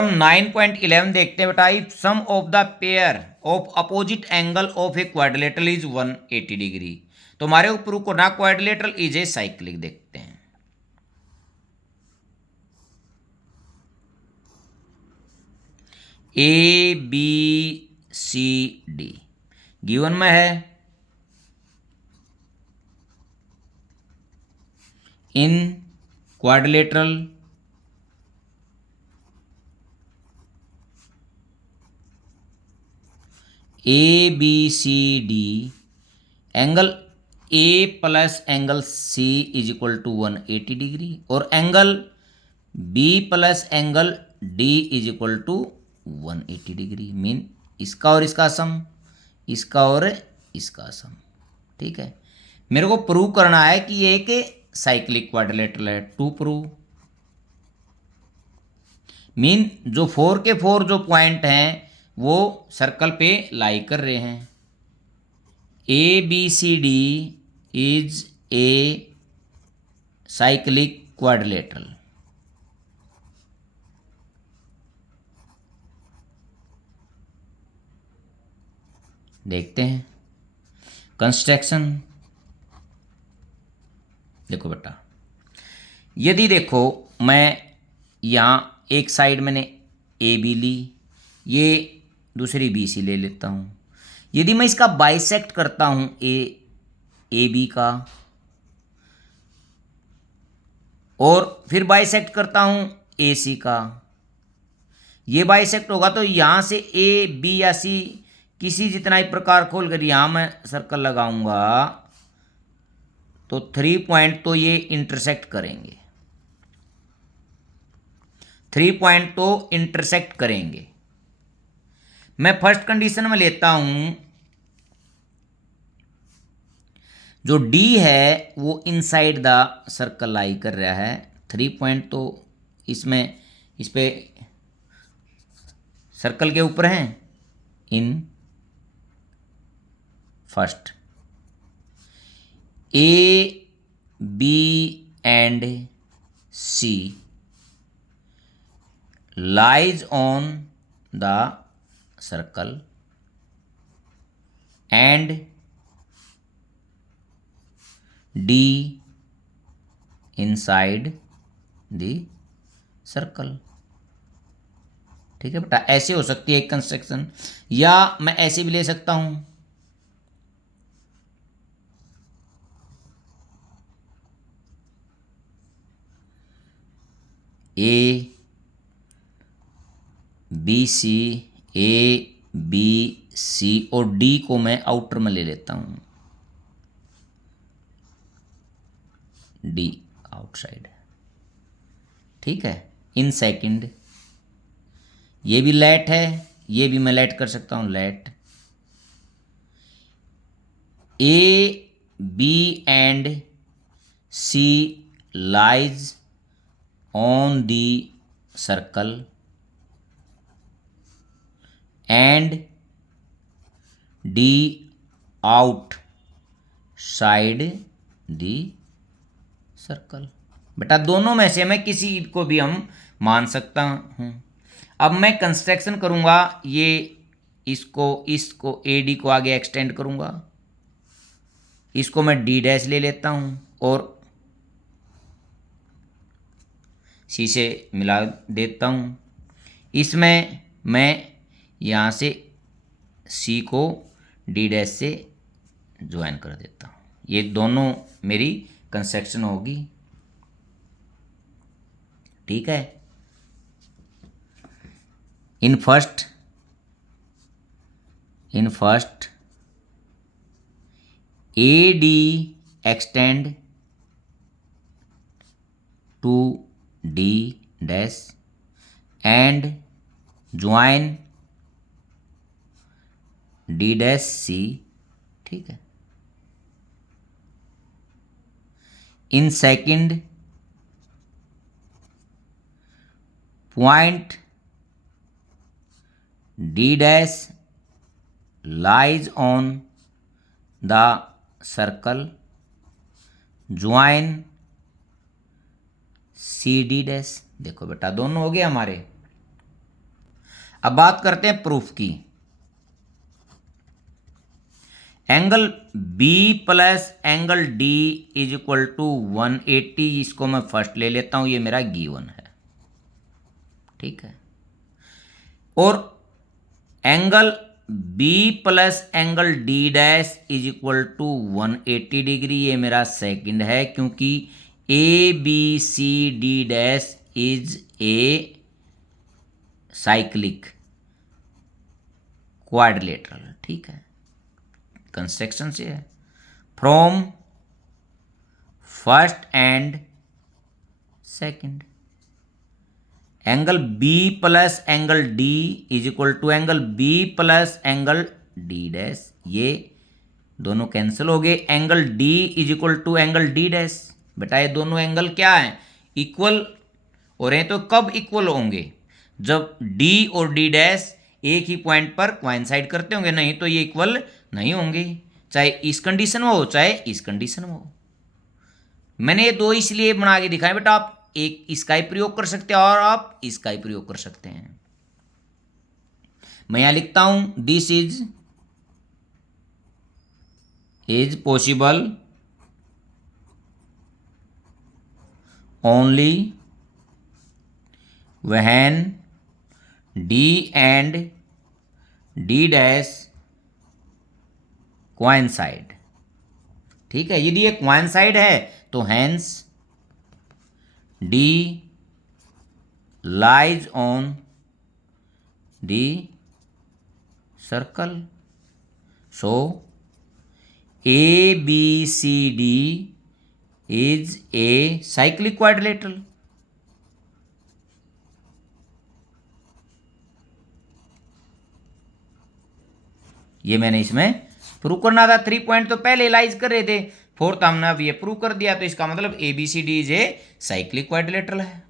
9.11 देखते हैं बेटा। If sum of the pair of opposite angle of a quadrilateral is 180 degree, तो हमारे ऊपर को ना क्वाड्रिलेटरल इज ए साइक्लिक देखते हैं। A B C D given में है। In quadrilateral A B C D angle A plus angle C is equal to 180 degree और angle B plus angle D is equal to 180 degree. Mean इसका और इसका सम, इसका और इसका सम। ठीक है, मेरे को प्रूव करना है कि ये एक साइक्लिक क्वाड्रिलेटरल है। टू प्रूव मीन जो 4 के 4 जो पॉइंट हैं वो सर्कल पे लाई कर रहे हैं। A B C D is a cyclic quadrilateral. देखते हैं कंस्ट्रक्शन। देखो बेटा, यदि देखो मैं यहाँ एक साइड मैंने ए बी ली, ये दूसरी बी सी ले लेता हूँ। यदि मैं इसका बाइसेक्ट करता हूँ ए बी का और फिर बाइसेक्ट करता हूँ ए सी का, ये बाइसेक्ट होगा तो यहाँ से ए बी या सी किसी जितना ही प्रकार खोल कर यहाँ मैं सर्कल लगाऊंगा तो 3 पॉइंट तो ये इंटरसेक्ट करेंगे। 3 पॉइंट तो इंटरसेक्ट करेंगे। मैं फर्स्ट कंडीशन में लेता हूं, जो डी है वो इनसाइड द सर्कल लाई कर रहा है। 3 पॉइंट तो इसमें इस पे सर्कल के ऊपर हैं। In first A B and C lies on the circle and D inside the circle। ठीक है बेटा, ऐसे हो सकती है एक कंस्ट्रक्शन, या मैं ऐसे भी ले सकता हूं। ए बी सी, ए बी सी और डी को मैं आउटर में ले लेता हूं। D outside. ठीक है, इन सेकंड ये भी लेट है, ये भी मैं लेट कर सकता हूं। Let A B and C lies on the circle and D outside the circle. बेटा दोनों में से मैं किसी को भी हम मान सकता हूं। अब मैं कंस्ट्रक्शन करूंगा, ये इसको ए डी को आगे एक्सटेंड करूंगा, इसको मैं डी डैश ले लेता हूं और सी से मिला देता हूं। इसमें मैं यहाँ से सी को डी डैश से ज्वाइन कर देता हूँ। ये दोनों मेरी कंस्ट्रक्शन होगी। ठीक है, in first A D extend to D dash and join D dash C. ठीक है, in second point D dash lies on the circle join C D dash. देखो बेटा दोनों हो गए हमारे। अब बात करते हैं प्रूफ की। Angle B plus angle D is equal to 180, इसको मैं फर्स्ट ले लेता हूं, ये मेरा गिवन है, ठीक है। और angle B plus angle D dash is equal to 180 degree, ये मेरा सेकंड है, क्योंकि A B C D dash is a cyclic quadrilateral, ठीक है। कंस्ट्रक्शन से है from first and second. Angle B plus angle D is equal to angle B plus angle D dash, ये दोनों कैंसिल हो गए। Angle D is equal to angle D dash, बेटा ये दोनों एंगल क्या है, इक्वल हो रहे हैं। तो कब इक्वल होंगे, जब डी और डी डैश एक ही पॉइंट पर कोइंसाइड करते होंगे, नहीं तो ये इक्वल नहीं होंगे, चाहे इस कंडीशन में हो चाहे इस कंडीशन में हो। मैंने ये दो इसलिए बना के दिखाए बेटा, आप एक इसका ही प्रयोग कर सकते हैं और आप इसका ही प्रयोग कर सकते हैं। मैं यहां लिखता हूं this is possible only when D and D dash coincide, ठीक है। यदि ये कोइंसाइड है तो hence D lies on the circle, so A B C D is a cyclic quadrilateral. ये मैंने इसमें प्रूव करना था। 3 पॉइंट तो पहले एलाइज कर रहे थे, फोर्थ हमने अब ये प्रूव कर दिया, तो इसका मतलब A B C D is a cyclic quadrilateral है।